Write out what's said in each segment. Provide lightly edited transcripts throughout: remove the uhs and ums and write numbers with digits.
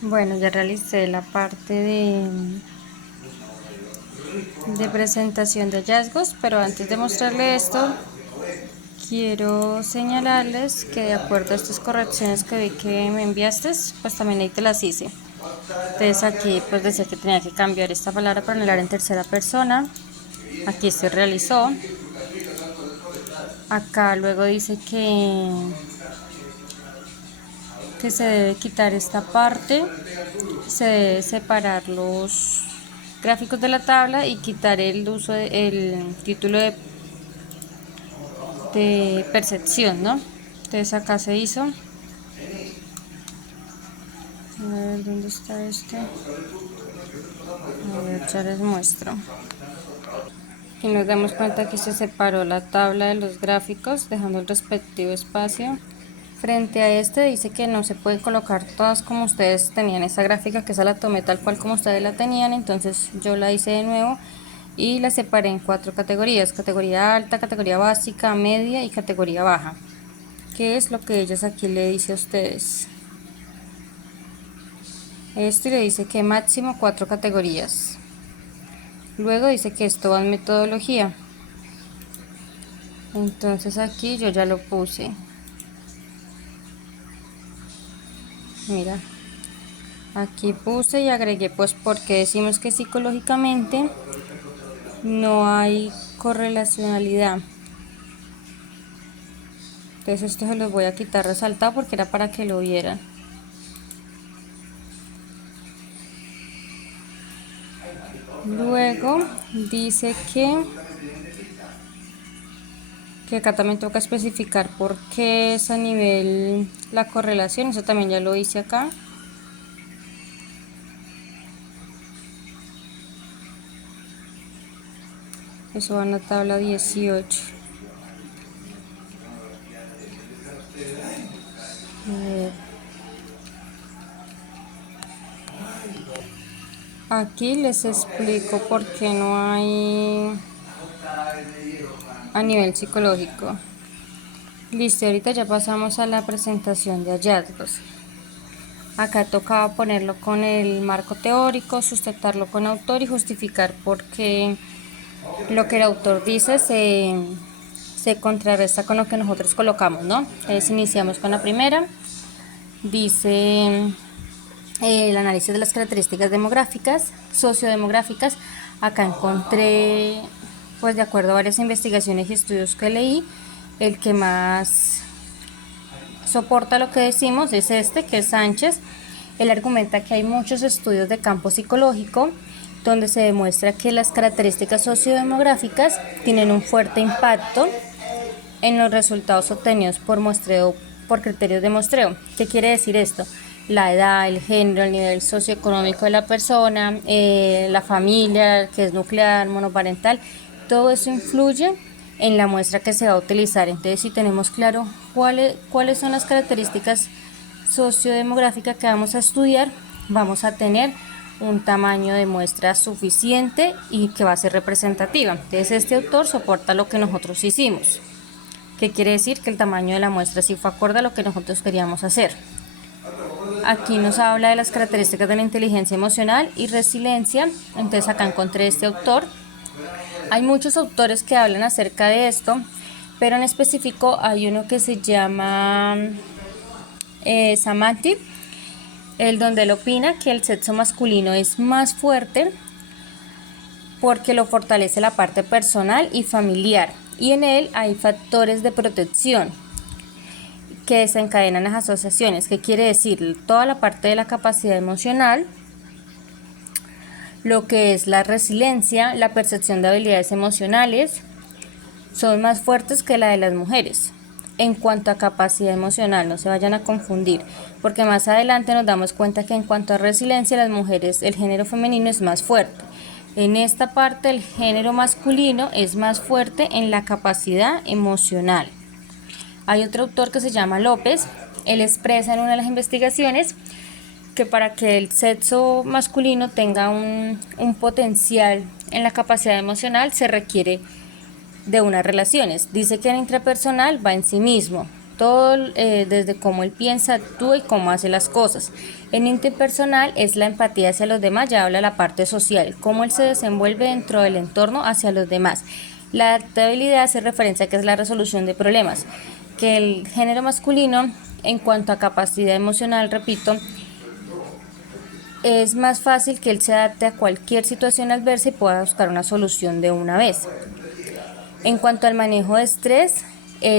Bueno, ya realicé la parte de presentación de hallazgos, pero antes de mostrarle esto, quiero señalarles que de acuerdo a estas correcciones que vi que me enviaste, pues también ahí te las hice. Entonces aquí pues decía que tenía que cambiar esta palabra para hablar en tercera persona. Aquí se realizó. Acá luego dice que se debe quitar esta parte, se debe separar los gráficos de la tabla y quitar el uso del título de percepción, ¿no? Entonces acá se hizo. A ver dónde está este. A ver, ya les muestro. Aquí nos damos cuenta que se separó la tabla de los gráficos, dejando el respectivo espacio. Frente a este dice que no se puede colocar todas como ustedes tenían esa gráfica, que esa la tomé tal cual como ustedes la tenían, entonces yo la hice de nuevo y la separé en 4 categorías: categoría alta, categoría básica, media y categoría baja, que es lo que ellos aquí le dice a ustedes. Esto le dice que máximo 4 categorías. Luego dice que esto va en metodología, entonces aquí yo ya lo puse. Mira, aquí puse y agregué pues porque decimos que psicológicamente no hay correlacionalidad. Entonces esto se los voy a quitar resaltado porque era para que lo vieran. Luego dice que acá también toca especificar por qué es a nivel la correlación, eso también ya lo hice acá. Eso va en la tabla 18. Aquí les explico por qué no hay a nivel psicológico. Listo, ahorita ya pasamos a la presentación de hallazgos. Acá tocaba ponerlo con el marco teórico, sustentarlo con autor y justificar por qué lo que el autor dice se contrarresta con lo que nosotros colocamos, ¿no? Entonces iniciamos con la primera. Dice el análisis de las características demográficas, sociodemográficas. Acá encontré, pues de acuerdo a varias investigaciones y estudios que leí, el que más soporta lo que decimos es este, que es Sánchez. Él argumenta que hay muchos estudios de campo psicológico donde se demuestra que las características sociodemográficas tienen un fuerte impacto en los resultados obtenidos por muestreo, por criterios de muestreo. ¿Qué quiere decir esto? La edad, el género, el nivel socioeconómico de la persona, la familia, que es nuclear, monoparental, todo eso influye en la muestra que se va a utilizar. Entonces, si tenemos claro cuáles son las características sociodemográficas que vamos a estudiar, vamos a tener un tamaño de muestra suficiente y que va a ser representativa. Entonces, este autor soporta lo que nosotros hicimos. ¿Qué quiere decir? Que el tamaño de la muestra sí fue acorde a lo que nosotros queríamos hacer. Aquí nos habla de las características de la inteligencia emocional y resiliencia. Entonces acá encontré este autor. Hay muchos autores que hablan acerca de esto, pero en específico hay uno que se llama Samanti, el donde él opina que el sexo masculino es más fuerte porque lo fortalece la parte personal y familiar, y en él hay factores de protección que desencadenan las asociaciones. ¿Qué quiere decir? Toda la parte de la capacidad emocional, lo que es la resiliencia, la percepción de habilidades emocionales, son más fuertes que la de las mujeres. En cuanto a capacidad emocional, no se vayan a confundir, porque más adelante nos damos cuenta que en cuanto a resiliencia, las mujeres, el género femenino es más fuerte. En esta parte, el género masculino es más fuerte en la capacidad emocional. Hay otro autor que se llama López. Él expresa en una de las investigaciones que para que el sexo masculino tenga un potencial en la capacidad emocional se requiere de unas relaciones. Dice que el intrapersonal va en sí mismo, todo desde cómo él piensa, actúa y cómo hace las cosas. En interpersonal es la empatía hacia los demás, ya habla la parte social, cómo él se desenvuelve dentro del entorno hacia los demás. La adaptabilidad hace referencia a que es la resolución de problemas, que el género masculino, en cuanto a capacidad emocional, repito, es más fácil que él se adapte a cualquier situación adversa y pueda buscar una solución de una vez. En cuanto al manejo de estrés,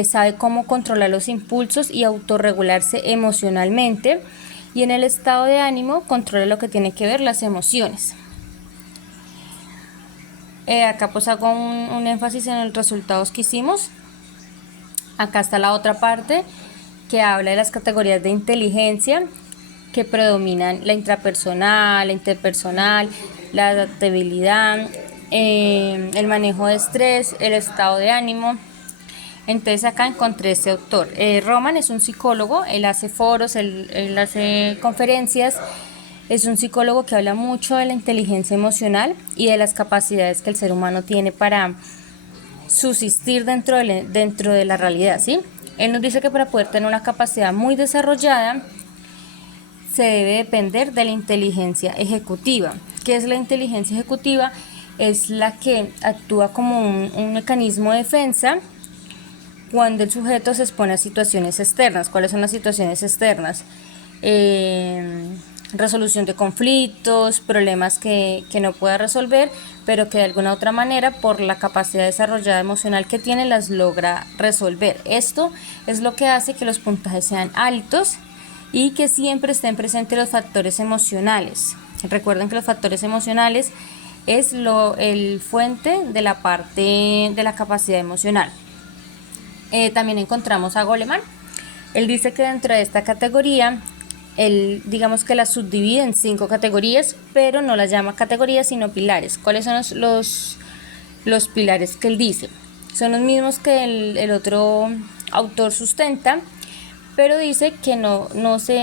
sabe cómo controlar los impulsos y autorregularse emocionalmente, y en el estado de ánimo controla lo que tiene que ver las emociones. Acá pues hago un énfasis en los resultados que hicimos. Acá está la otra parte que habla de las categorías de inteligencia que predominan: la intrapersonal, la interpersonal, la adaptabilidad, el manejo de estrés, el estado de ánimo. Entonces acá encontré este autor. Roman es un psicólogo, él hace foros, él hace conferencias. Es un psicólogo que habla mucho de la inteligencia emocional y de las capacidades que el ser humano tiene para subsistir dentro de la realidad, ¿sí? Él nos dice que para poder tener una capacidad muy desarrollada se debe depender de la inteligencia ejecutiva. ¿Qué es la inteligencia ejecutiva? Es la que actúa como un mecanismo de defensa cuando el sujeto se expone a situaciones externas. ¿Cuáles son las situaciones externas? Resolución de conflictos, problemas que no pueda resolver, pero que de alguna otra manera, por la capacidad desarrollada emocional que tiene, las logra resolver. Esto es lo que hace que los puntajes sean altos y que siempre estén presentes los factores emocionales. Recuerden que los factores emocionales es el fuente de la parte de la capacidad emocional. También encontramos a Goleman. Él dice que dentro de esta categoría, él digamos que la subdivide en 5 categorías, pero no las llama categorías sino pilares. ¿Cuáles son los pilares que él dice? Son los mismos que el otro autor sustenta, pero dice que no se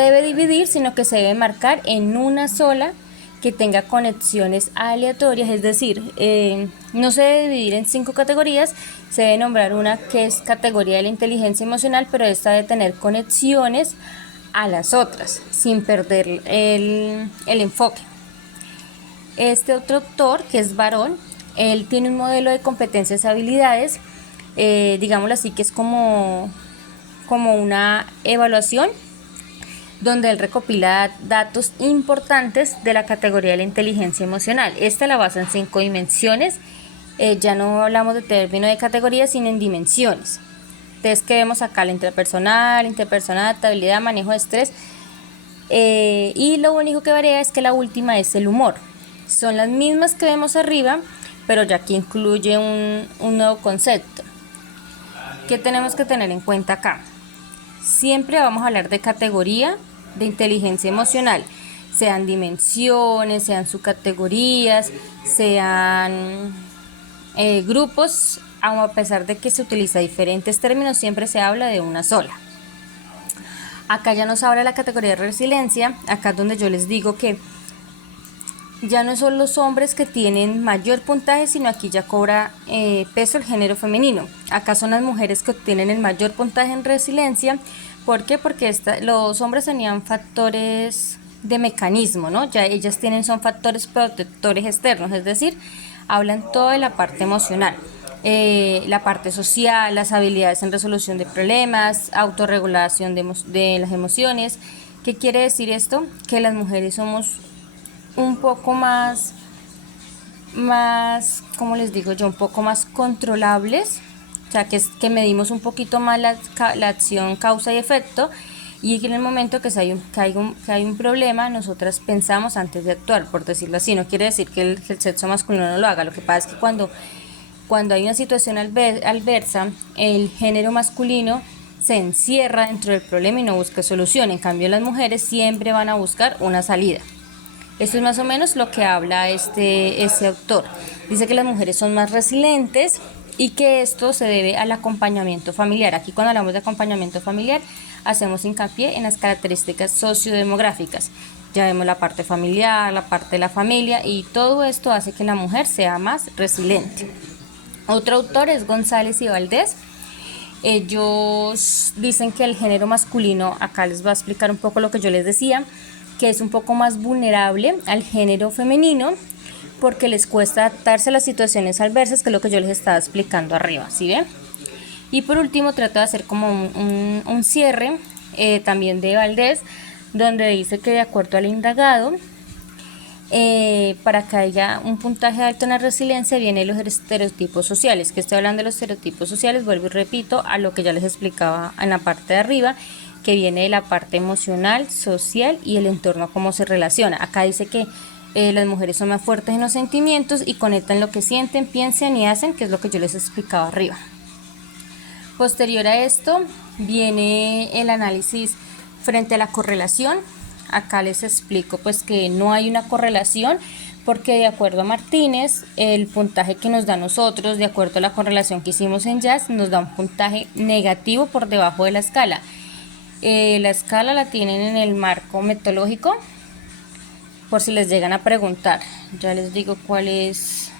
debe dividir, sino que se debe marcar en una sola que tenga conexiones aleatorias, es decir, no se debe dividir en 5 categorías, se debe nombrar una que es categoría de la inteligencia emocional, pero esta debe tener conexiones a las otras, sin perder el enfoque. Este otro autor, que es Barón, él tiene un modelo de competencias y habilidades, digámoslo así, que es como una evaluación donde él recopila datos importantes de la categoría de la inteligencia emocional. Esta la basa en 5 dimensiones. Ya no hablamos de término de categorías, sino en dimensiones. Entonces, ¿qué vemos acá? La interpersonal, adaptabilidad, manejo de estrés. Y lo único que varía es que la última es el humor. Son las mismas que vemos arriba, pero ya que incluye un nuevo concepto. ¿Qué tenemos que tener en cuenta acá? Siempre vamos a hablar de categoría de inteligencia emocional, sean dimensiones, sean subcategorías, sean grupos, aun a pesar de que se utiliza diferentes términos, siempre se habla de una sola. Acá ya nos habla la categoría de resiliencia. Acá es donde yo les digo que ya no son los hombres que tienen mayor puntaje, sino aquí ya cobra peso el género femenino. Acá son las mujeres que obtienen el mayor puntaje en resiliencia. ¿Por qué? Porque los hombres tenían factores de mecanismo, ¿no? Ya ellas son factores protectores externos, es decir, hablan todo de la parte emocional, la parte social, las habilidades en resolución de problemas, autorregulación de las emociones. ¿Qué quiere decir esto? Que las mujeres somos un poco más, ¿cómo les digo yo? Un poco más controlables, o sea, que medimos un poquito más la acción causa y efecto, y que en el momento que hay un problema, nosotras pensamos antes de actuar, por decirlo así. No quiere decir que el sexo masculino no lo haga. Lo que pasa es que cuando hay una situación adversa, el género masculino se encierra dentro del problema y no busca solución. En cambio, las mujeres siempre van a buscar una salida. Esto es más o menos lo que habla este autor. Dice que las mujeres son más resilientes y que esto se debe al acompañamiento familiar. Aquí, cuando hablamos de acompañamiento familiar, hacemos hincapié en las características sociodemográficas. Ya vemos la parte familiar, la parte de la familia, y todo esto hace que la mujer sea más resiliente. Otro autor es González y Valdés. Ellos dicen que el género masculino, acá les voy a explicar un poco lo que yo les decía, que es un poco más vulnerable al género femenino porque les cuesta adaptarse a las situaciones adversas, que es lo que yo les estaba explicando arriba, ¿sí ven? Y por último trato de hacer como un cierre también de Valdés, donde dice que de acuerdo al indagado, para que haya un puntaje alto en la resiliencia vienen los estereotipos sociales. Que estoy hablando de los estereotipos sociales, vuelvo y repito a lo que ya les explicaba en la parte de arriba, que viene de la parte emocional, social y el entorno, cómo se relaciona. Acá dice que las mujeres son más fuertes en los sentimientos y conectan lo que sienten, piensan y hacen, que es lo que yo les explicaba arriba. Posterior a esto viene el análisis frente a la correlación. Acá les explico pues que no hay una correlación porque de acuerdo a Martínez, el puntaje que nos da a nosotros, de acuerdo a la correlación que hicimos en Jazz, nos da un puntaje negativo por debajo de la escala. La escala la tienen en el marco metodológico, por si les llegan a preguntar. Ya les digo cuál es.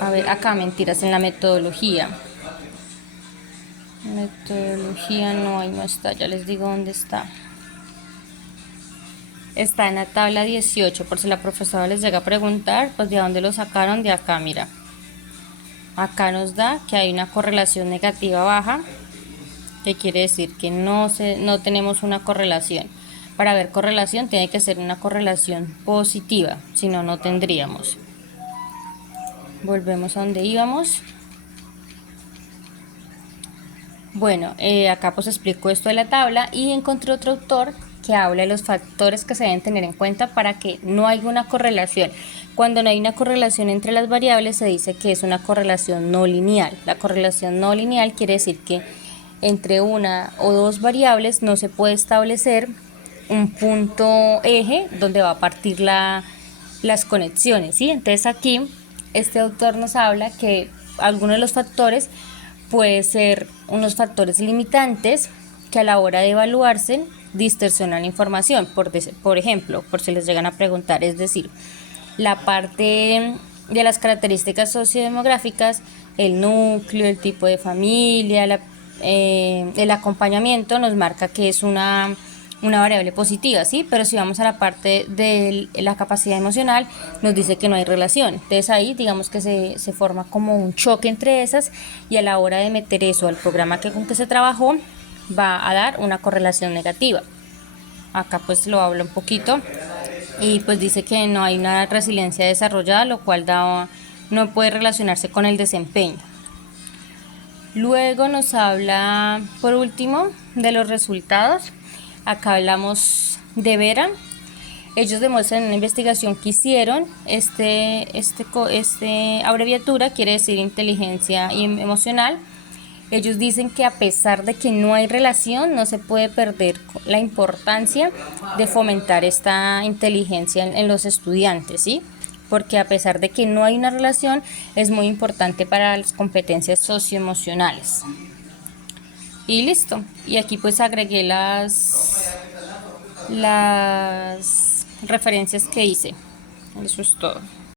A ver, acá mentiras, en la metodología. Metodología no está, ya les digo dónde está. Está en la tabla 18, por si la profesora les llega a preguntar, pues de dónde lo sacaron, de acá, mira. Acá nos da que hay una correlación negativa baja, que quiere decir que no tenemos una correlación. Para ver correlación tiene que ser una correlación positiva, si no, no tendríamos. Volvemos a donde íbamos. Bueno, acá pues explico esto de la tabla y encontré otro autor que habla de los factores que se deben tener en cuenta para que no haya una correlación. Cuando no hay una correlación entre las variables se dice que es una correlación no lineal. La correlación no lineal quiere decir que entre una o dos variables no se puede establecer un punto eje donde va a partir las conexiones, ¿sí? Entonces aquí este autor nos habla que algunos de los factores puede ser unos factores limitantes que a la hora de evaluarse distorsionan la información, por ejemplo, por si les llegan a preguntar, es decir, la parte de las características sociodemográficas, el núcleo, el tipo de familia, el acompañamiento nos marca que es una variable positiva, ¿sí? Pero si vamos a la parte de la capacidad emocional, nos dice que no hay relación. Entonces ahí digamos que se forma como un choque entre esas y a la hora de meter eso al programa con que se trabajó, va a dar una correlación negativa. Acá pues lo hablo un poquito y pues dice que no hay una resiliencia desarrollada, lo cual no puede relacionarse con el desempeño. Luego nos habla por último de los resultados. Acá hablamos de Vera. Ellos demuestran en una investigación que hicieron, abreviatura quiere decir inteligencia emocional. Ellos dicen que a pesar de que no hay relación, no se puede perder la importancia de fomentar esta inteligencia en los estudiantes, ¿sí? Porque a pesar de que no hay una relación, es muy importante para las competencias socioemocionales. Y listo. Y aquí pues agregué las referencias que hice. Eso es todo.